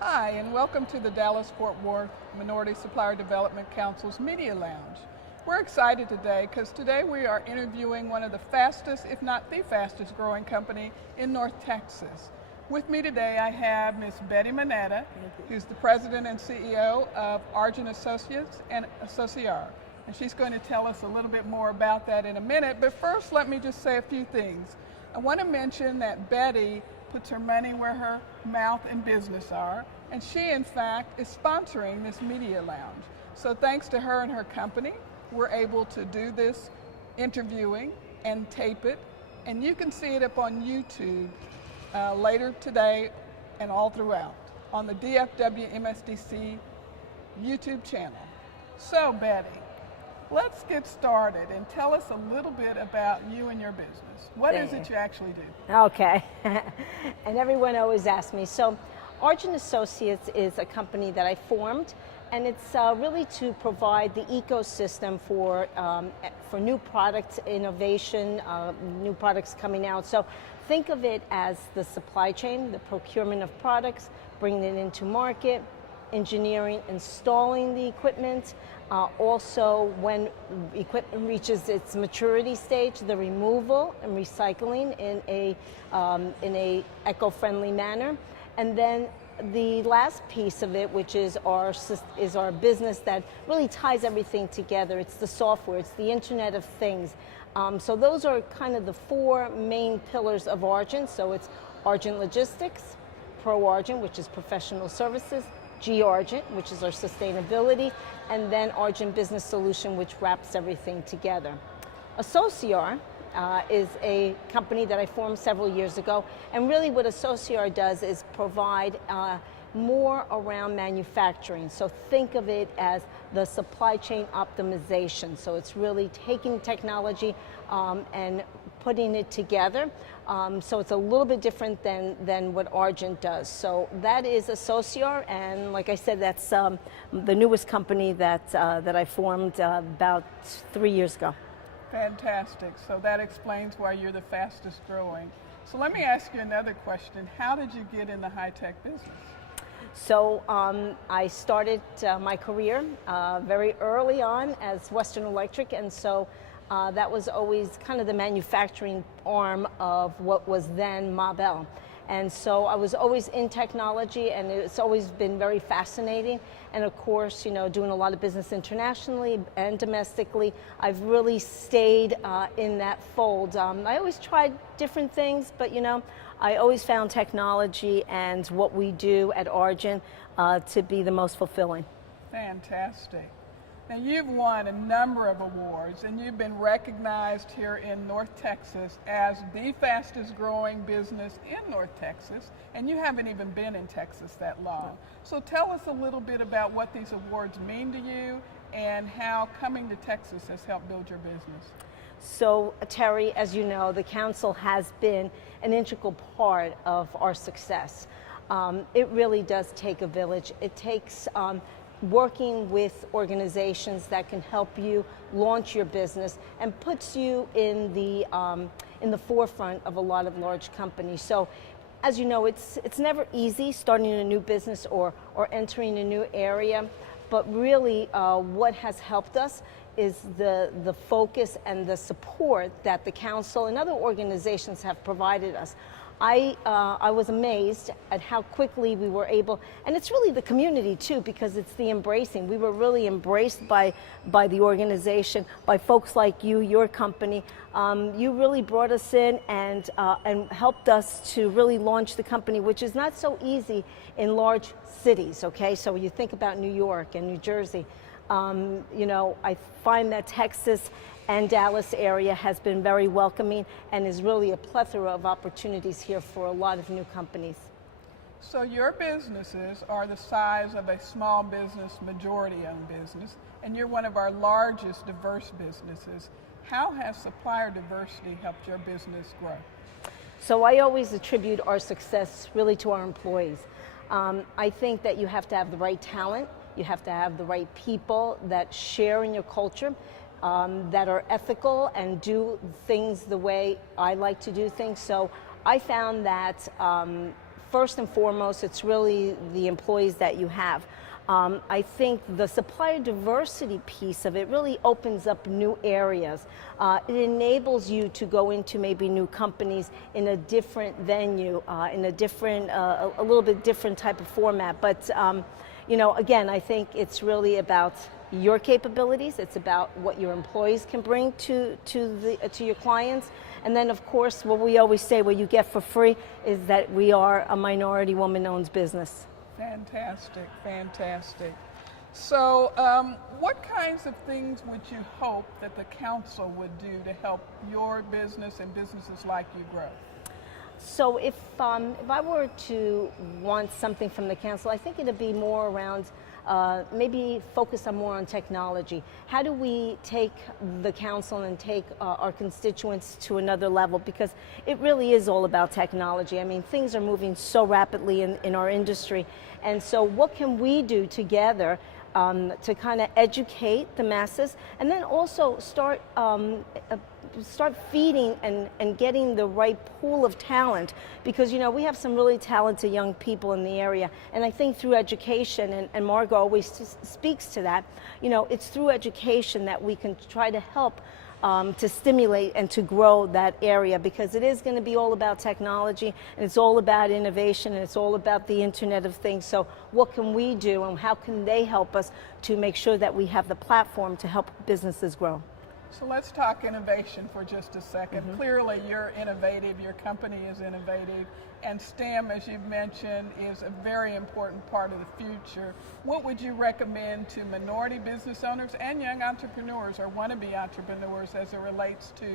Hi, and welcome to the Dallas-Fort Worth Minority Supplier Development Council's Media Lounge. We're excited today because today we are interviewing one of the fastest, if not the fastest growing company in North Texas. With me today I have Ms. Betty Manetta, who's the President and CEO of Argent Associates and Associar. And she's going to tell us a little bit more about that in a minute, but first let me just say a few things. I want to mention that Betty puts her money where her mouth and business are, and she in fact is sponsoring this media lounge. So thanks to her and her company, we're able to do this interviewing and tape it, and you can see it up on YouTube later today and all throughout on the DFW MSDC YouTube channel. So Betty, let's get started and tell us a little bit about you and your business. What is it you actually do? Okay, and everyone always asks me. So Argent Associates is a company that I formed, and it's really to provide the ecosystem for new product innovation, new products coming out. So think of it as the supply chain, the procurement of products, bringing it into market, engineering, installing the equipment, also when equipment reaches its maturity stage, the removal and recycling in a eco-friendly manner, and then the last piece of it, which is our business that really ties everything together. It's the software, it's the Internet of Things. So those are kind of the four main pillars of Argent. So it's Argent Logistics, Pro Argent, which is professional services, Argent, which is our sustainability, and then Argent Business Solution, which wraps everything together. Associar is a company that I formed several years ago, and really what Associar does is provide more around manufacturing. So think of it as the supply chain optimization. So it's really taking technology and putting it together. So it's a little bit different than what Argent does. So that is Associar, and like I said, that's the newest company that I formed about 3 years ago. Fantastic. So that explains why you're the fastest growing. So let me ask you another question. How did you get in the high-tech business? So I started my career very early on as Western Electric, and so that was always kind of the manufacturing arm of what was then Ma Bell. And so I was always in technology, and it's always been very fascinating. And of course, you know, doing a lot of business internationally and domestically, I've really stayed in that fold. I always tried different things, but you know, I always found technology and what we do at Argent to be the most fulfilling. Fantastic. Now you've won a number of awards, and you've been recognized here in North Texas as the fastest growing business in North Texas, and you haven't even been in Texas that long. So tell us a little bit about what these awards mean to you and how coming to Texas has helped build your business. So Terri, as you know, the council has been an integral part of our success. It really does take a village. It takes working with organizations that can help you launch your business and puts you in the forefront of a lot of large companies. So as you know, it's never easy starting a new business or entering a new area, but really what has helped us is the focus and the support that the council and other organizations have provided us. I was amazed at how quickly we were able, and it's really the community too, because it's the embracing. We were really embraced by the organization, by folks like you, your company. You really brought us in and helped us to really launch the company, which is not so easy in large cities, okay? So you think about New York and New Jersey. You know, I find that Texas and Dallas area has been very welcoming and is really a plethora of opportunities here for a lot of new companies. So your businesses are the size of a small business, majority-owned business, and you're one of our largest diverse businesses. How has supplier diversity helped your business grow? So I always attribute our success really to our employees. I think that you have to have the right talent, you have to have the right people that share in your culture, that are ethical and do things the way I like to do things. So I found that first and foremost, it's really the employees that you have. I think the supplier diversity piece of it really opens up new areas. It enables you to go into maybe new companies in a different venue, in a different, a little bit different type of format. But you know, again, I think it's really about your capabilities. It's about what your employees can bring to your clients. And then, of course, what we always say, what you get for free, is that we are a minority woman-owned business. Fantastic, fantastic. So what kinds of things would you hope that the council would do to help your business and businesses like you grow? So if I were to want something from the council, I think it'd be more around maybe focus on more on technology. How do we take the council and take our constituents to another level? Because it really is all about technology. I mean, things are moving so rapidly in our industry. And so what can we do together to kind of educate the masses, and then also start feeding and getting the right pool of talent, because you know we have some really talented young people in the area, and I think through education, and Margot always speaks to that, you know, it's through education that we can try to help to stimulate and to grow that area, because it is going to be all about technology, and it's all about innovation, and it's all about the Internet of Things. So what can we do, and how can they help us to make sure that we have the platform to help businesses grow? So let's talk innovation for just a second. Mm-hmm. Clearly you're innovative, your company is innovative, and STEM, as you've mentioned, is a very important part of the future. What would you recommend to minority business owners and young entrepreneurs or wannabe entrepreneurs as it relates to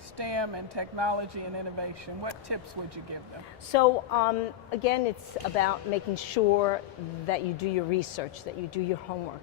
STEM and technology and innovation? What tips would you give them? So again, it's about making sure that you do your research, that you do your homework.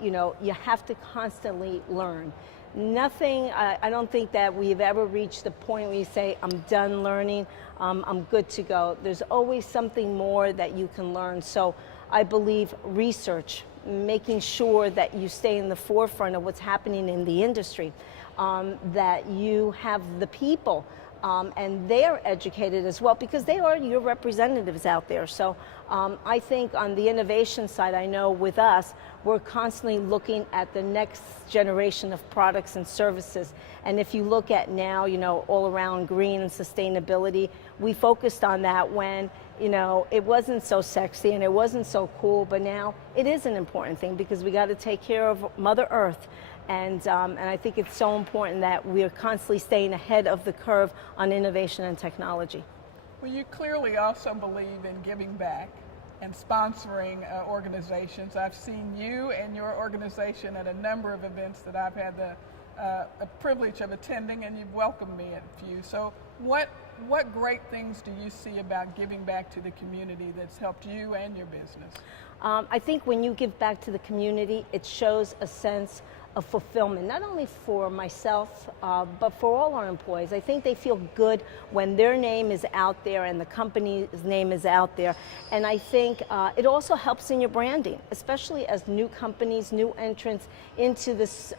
You know, you have to constantly learn. Nothing, I don't think that we've ever reached the point where you say, I'm done learning, I'm good to go. There's always something more that you can learn. So I believe research, making sure that you stay in the forefront of what's happening in the industry, that you have the people and they're educated as well, because they are your representatives out there. So I think on the innovation side, I know with us, we're constantly looking at the next generation of products and services. And if you look at now, you know, all around green and sustainability, we focused on that when, you know, it wasn't so sexy and it wasn't so cool, but now it is an important thing, because we got to take care of Mother Earth. And I think it's so important that we are constantly staying ahead of the curve on innovation and technology. Well, you clearly also believe in giving back and sponsoring organizations. I've seen you and your organization at a number of events that I've had the privilege of attending, and you've welcomed me at a few. So what great things do you see about giving back to the community that's helped you and your business? I think when you give back to the community, it shows a sense of fulfillment, not only for myself, but for all our employees. I think they feel good when their name is out there and the company's name is out there. And I think it also helps in your branding, especially as new companies, new entrants into this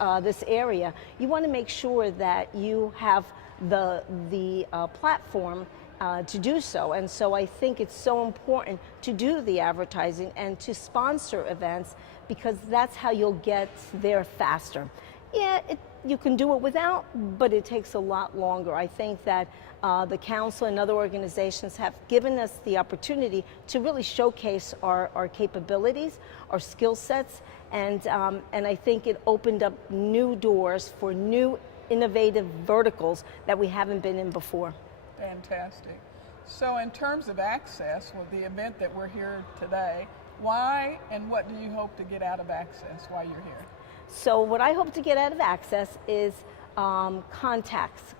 area. You want to make sure that you have the platform to do so. And so I think it's so important to do the advertising and to sponsor events, because that's how you'll get there faster. Yeah, you can do it without, but it takes a lot longer. I think that the council and other organizations have given us the opportunity to really showcase our capabilities, our skill sets, and I think it opened up new doors for new innovative verticals that we haven't been in before. Fantastic. So in terms of access, with the event that we're here today, why and what do you hope to get out of access while you're here? So what I hope to get out of access is contacts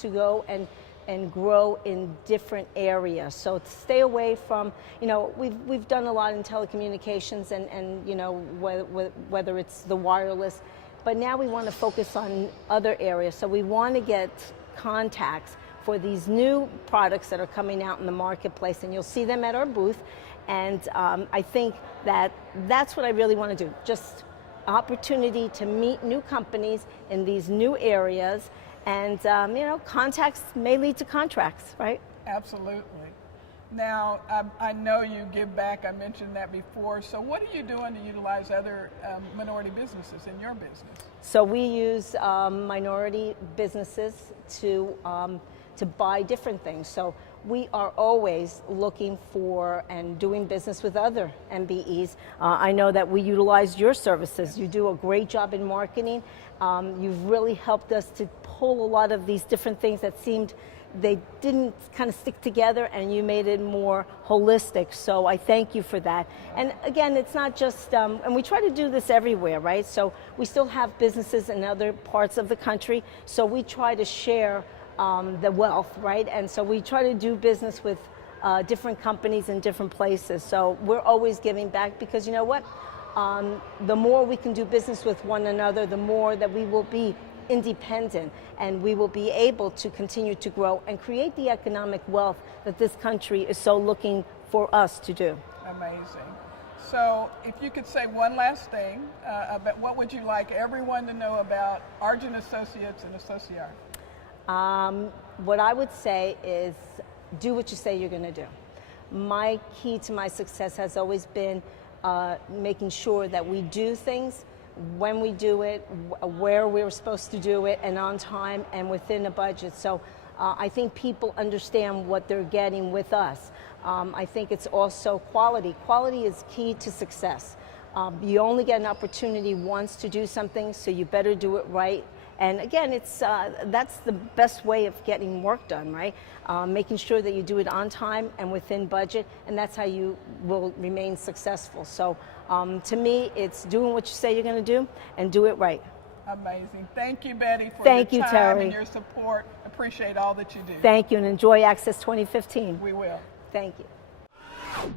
to go and grow in different areas. So to stay away from, you know, we've done a lot in telecommunications and you know, whether it's the wireless, but now we want to focus on other areas. So we want to get contacts for these new products that are coming out in the marketplace, and you'll see them at our booth. And I think that that's what I really want to do, just opportunity to meet new companies in these new areas, and you know, contacts may lead to contracts, right? Absolutely. Now, I know you give back. I mentioned that before. So what are you doing to utilize other minority businesses in your business? So we use minority businesses to buy different things. So we are always looking for and doing business with other MBEs. I know that we utilize your services. You do a great job in marketing. You've really helped us to pull a lot of these different things that seemed they didn't kind of stick together, and you made it more holistic. So I thank you for that. And again, it's not just, and we try to do this everywhere, right? So we still have businesses in other parts of the country. So we try to share the wealth, right? And so we try to do business with different companies in different places. So we're always giving back, because you know what? The more we can do business with one another, the more that we will be independent, and we will be able to continue to grow and create the economic wealth that this country is so looking for us to do. Amazing. So if you could say one last thing about what would you like everyone to know about Argent Associates and Associar? What I would say is do what you say you're going to do. My key to my success has always been making sure that we do things when we do it, where we're supposed to do it, and on time and within a budget. So I think people understand what they're getting with us. I think it's also quality. Quality is key to success. You only get an opportunity once to do something, so you better do it right. And again, it's that's the best way of getting work done, right? Making sure that you do it on time and within budget, and that's how you will remain successful. So to me, it's doing what you say you're going to do and do it right. Amazing. Thank you, Betty, for Thank your you, time Terri. and your support. Appreciate all that you do. Thank you, and enjoy Access 2015. We will. Thank you.